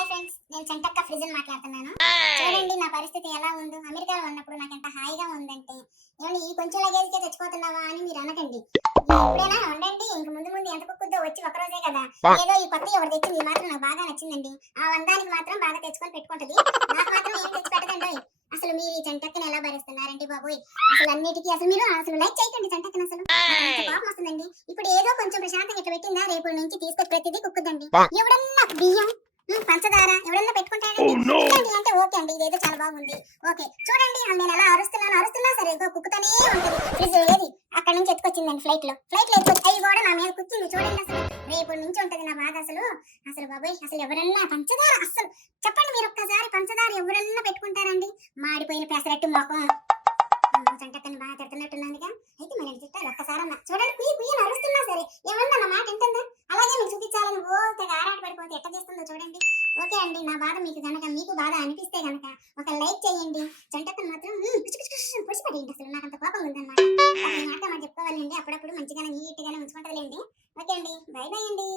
Hi friends నేను చెంటక్క ఫ్రిజన్ మాట్లాడుతున్నాను. చూడండి నా పరిస్థితి ఎలా ఉందో. అమెరికాలో ఉన్నప్పుడు నాకు ఎంత హాయిగా ఉందంటే ఏమండి ఈ కొంచెం లగేజ్కే చచ్చిపోతున్నావా అని మీరు అనకండి. ఇప్పుడైనా ఉండండి ఇంక ముందు ముందు ఎంత కుక్కుద్దో వచ్చి ఒక రోజే కదా. ఏదో ఈ కొత్త ఎవరు తెచ్చింది మాత్రం నాకు బాగా నచ్చిందండి. ఆ వందానికి మాత్రం బాగా తెచ్చుకొని పెట్టుకుంటది. నాకు మాత్రం ఏం తెచ్చి పెట్టదండి. అసలు మీరు ఈ చెంటక్కని ఎలా భరిస్తున్నారండి బాబోయ్? అసలు అన్నిటికీ అసలు మీరు అసలు లైక్ చేయకండి చెంటక్కని అసలు. కోపం వస్తుందండి. ఇప్పుడు ఏదో కొంచెం ప్రశాంతంగా ఇట్లా పెట్టిందా రేపు నుంచి తీసుకొచ్చి ప్రతిదీ కుక్కుదండి ఎవడన్నా బియ్యం పంచదార ఎవడన్నా పెట్టుకుంటారండి ఇట్లాంటివి అంటే ఓకే అండి ఇదేదో చాలా బాగుంది. ఓకే చూడండి నేను ఎలా అరుస్తున్నాను అరుస్తున్నా సరే ఇదిగో కుక్కుతూనే ఉంటుంది. ఫ్రిడ్జ్ ఏది అక్కడ నుంచి ఎత్తుకొచ్చిందండి ఫ్లైట్లో. ఫ్లైట్లో ఎత్తుకొచ్చి అవి కూడా నా మీద కుక్కింది చూడండి అసలు. రేపు నుంచి ఉంటుంది నా బాధ అసలు. అసలు బాబాయ్ అసలు ఎవరన్నా పంచదార అసలు చెప్పండి మీరు ఒక్కసారి పంచదార ఎవరన్నా పెట్టుకుంటారండి? మాడిపోయిన పెసరట్టు మొఖం. చంటక్కని బాగా తిడుతున్నట్టున్నానుగా. అయితే మరి తిట్టాలి ఒక్కసారి అన్న చూడండి కుయ్యి అని అరుస్తున్నా సరే ఓకే అండి నా బాధ మీకు కనుక మీకు బాధ అనిపిస్తే కనుక ఒక లైక్ చేయండి. చంటక్కని మాత్రం పొడిచిపడేయండి అసలు. నాకు అంత కోపం ఉందన్నమాట. ఒక మాట మాట చెప్పుకోవాలండి అప్పుడప్పుడు మంచిగానే నీట్గానే ఉంచుకుంటుందిలేండి. ఓకే అండి బై బై అండి.